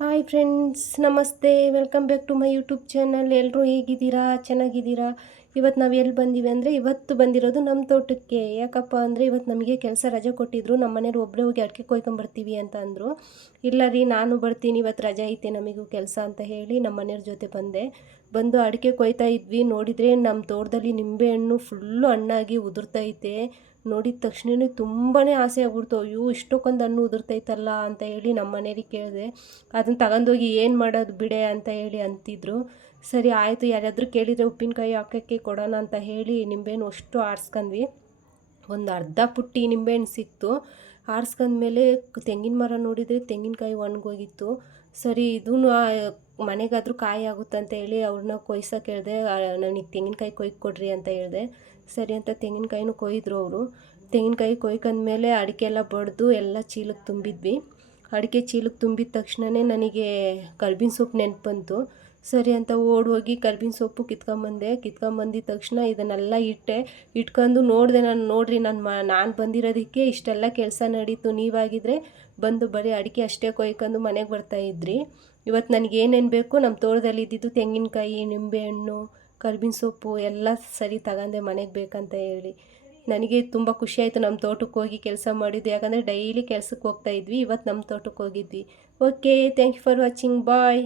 Hi friends, ನಮಸ್ತೆ. Welcome back to my YouTube channel. ಎಲ್ಲರೂ ಹೇಗಿದ್ದೀರಾ? ಚೆನ್ನಾಗಿದ್ದೀರಾ? ಇವತ್ತು ನಾವು ಎಲ್ಲಿ ಬಂದೀವಿ ಅಂದರೆ, ಇವತ್ತು ಬಂದಿರೋದು ನಮ್ಮ ತೋಟಕ್ಕೆ. ಯಾಕಪ್ಪ ಅಂದರೆ ಇವತ್ತು ನಮಗೆ ಕೆಲಸ ರಜೆ ಕೊಟ್ಟಿದ್ರು. ನಮ್ಮ ಮನೇಲಿ ಒಬ್ಬರೇ ಹೋಗಿ ಅಡಿಕೆ ಕೊಯ್ಕೊಂಬರ್ತೀವಿ ಅಂತ ಅಂದರು. ಇಲ್ಲ ರೀ, ನಾನು ಬರ್ತೀನಿ, ಇವತ್ತು ರಜೆ ಐತೆ ನಮಗೂ ಕೆಲಸ ಅಂತ ಹೇಳಿ ನಮ್ಮ ಮನೆಯವ್ರ ಜೊತೆ ಬಂದು ಅಡಿಕೆ ಕೊಯ್ತಾ ಇದ್ವಿ. ನೋಡಿದರೆ ನಮ್ಮ ತೋಟದಲ್ಲಿ ನಿಂಬೆಹಣ್ಣು ಫುಲ್ಲು ಹಣ್ಣಾಗಿ ಉದುರ್ತೈತೆ. ನೋಡಿದ ತಕ್ಷಣವೇ ತುಂಬಾ ಆಸೆ ಆಗ್ಬಿಡ್ತು. ಅಯ್ಯೋ, ಇಷ್ಟಕ್ಕೊಂದು ಹಣ್ಣು ಉದುರ್ತೈತಲ್ಲ ಅಂತ ಹೇಳಿ ನಮ್ಮ ಮನೇಲಿ ಕೇಳಿದೆ. ಅದನ್ನು ತಗೊಂಡೋಗಿ ಏನು ಮಾಡೋದು ಬಿಡೆ ಅಂತ ಹೇಳಿ ಅಂತಿದ್ರು. ಸರಿ ಆಯಿತು, ಯಾರಾದರೂ ಕೇಳಿದರೆ ಉಪ್ಪಿನಕಾಯಿ ಹಾಕೋಕ್ಕೆ ಕೊಡೋಣ ಅಂತ ಹೇಳಿ ನಿಂಬೆಹಣ್ಣು ಅಷ್ಟು ಆರಿಸ್ಕೊಂಡ್ವಿ. ಒಂದು ಅರ್ಧ ಪುಟ್ಟಿ ನಿಂಬೆಹಣ್ಣು ಸಿಕ್ತು. ಆರಿಸ್ಕೊಂಡ್ಮೇಲೆ ತೆಂಗಿನ ಮರ ನೋಡಿದರೆ ತೆಂಗಿನಕಾಯಿ ಒಣಗೋಗಿತ್ತು. ಸರಿ, ಇದೂ ಮನೆಗಾದರೂ ಕಾಯಿ ಆಗುತ್ತೆ ಅಂತ ಹೇಳಿ ಅವ್ರನ್ನ ಕೊಯ್ಸೋಕೆ ಹೇಳಿದೆ. ನನಗೆ ತೆಂಗಿನಕಾಯಿ ಕೊಯ್ದು ಕೊಡ್ರಿ ಅಂತ ಹೇಳಿದೆ. ಸರಿ ಅಂತ ತೆಂಗಿನಕಾಯಿನೂ ಕೊಯ್ದರು ಅವರು. ತೆಂಗಿನಕಾಯಿ ಕೊಯ್ಕೊಂಡ್ಮೇಲೆ ಅಡಿಕೆ ಎಲ್ಲ ಬಡ್ದು ಎಲ್ಲ ಚೀಲಕ್ಕೆ ತುಂಬಿದ್ವಿ. ಅಡಿಕೆ ಚೀಲಕ್ಕೆ ತುಂಬಿದ ತಕ್ಷಣವೇ ನನಗೆ ಕರ್ಬೇವಿನ ಸೊಪ್ಪು ನೆನಪು ಬಂತು. ಸರಿ ಅಂತ ಓಡೋಗಿ ಕರ್ಬೇವಿನ ಸೊಪ್ಪು ಕಿತ್ಕೊಂಬಂದಿದ ತಕ್ಷಣ ಇದನ್ನೆಲ್ಲ ಇಟ್ಕೊಂಡು ನೋಡಿದೆ. ನೋಡ್ರಿ, ನಾನು ಬಂದಿರೋದಕ್ಕೆ ಇಷ್ಟೆಲ್ಲ ಕೆಲಸ ನಡೀತು. ನೀವಾಗಿದ್ದರೆ ಬಂದು ಬರೀ ಅಡಿಕೆ ಅಷ್ಟೇ ಕೊಯ್ಕೊಂಡು ಮನೆಗೆ ಬರ್ತಾಯಿದ್ರಿ. ಇವತ್ತು ನನಗೇನೇನು ಬೇಕು ನಮ್ಮ ತೋಟದಲ್ಲಿ ಇದ್ದಿದ್ದು ತೆಂಗಿನಕಾಯಿ, ನಿಂಬೆಹಣ್ಣು, ಕರ್ಬೇವಿನ ಸೊಪ್ಪು ಎಲ್ಲ ಸರಿ ತಗೊಂಡೆ ಮನೆಗೆ ಬೇಕಂತ ಹೇಳಿ. ನನಗೆ ತುಂಬ ಖುಷಿಯಾಯಿತು ನಮ್ಮ ತೋಟಕ್ಕೆ ಹೋಗಿ ಕೆಲಸ ಮಾಡಿದ್ದು. ಯಾಕಂದರೆ ಡೈಲಿ ಕೆಲಸಕ್ಕೆ ಹೋಗ್ತಾಯಿದ್ವಿ. ಇವತ್ತು ನಮ್ಮ ತೋಟಕ್ಕೆ ಹೋಗಿದ್ವಿ. Okay, thank you for watching. Bye.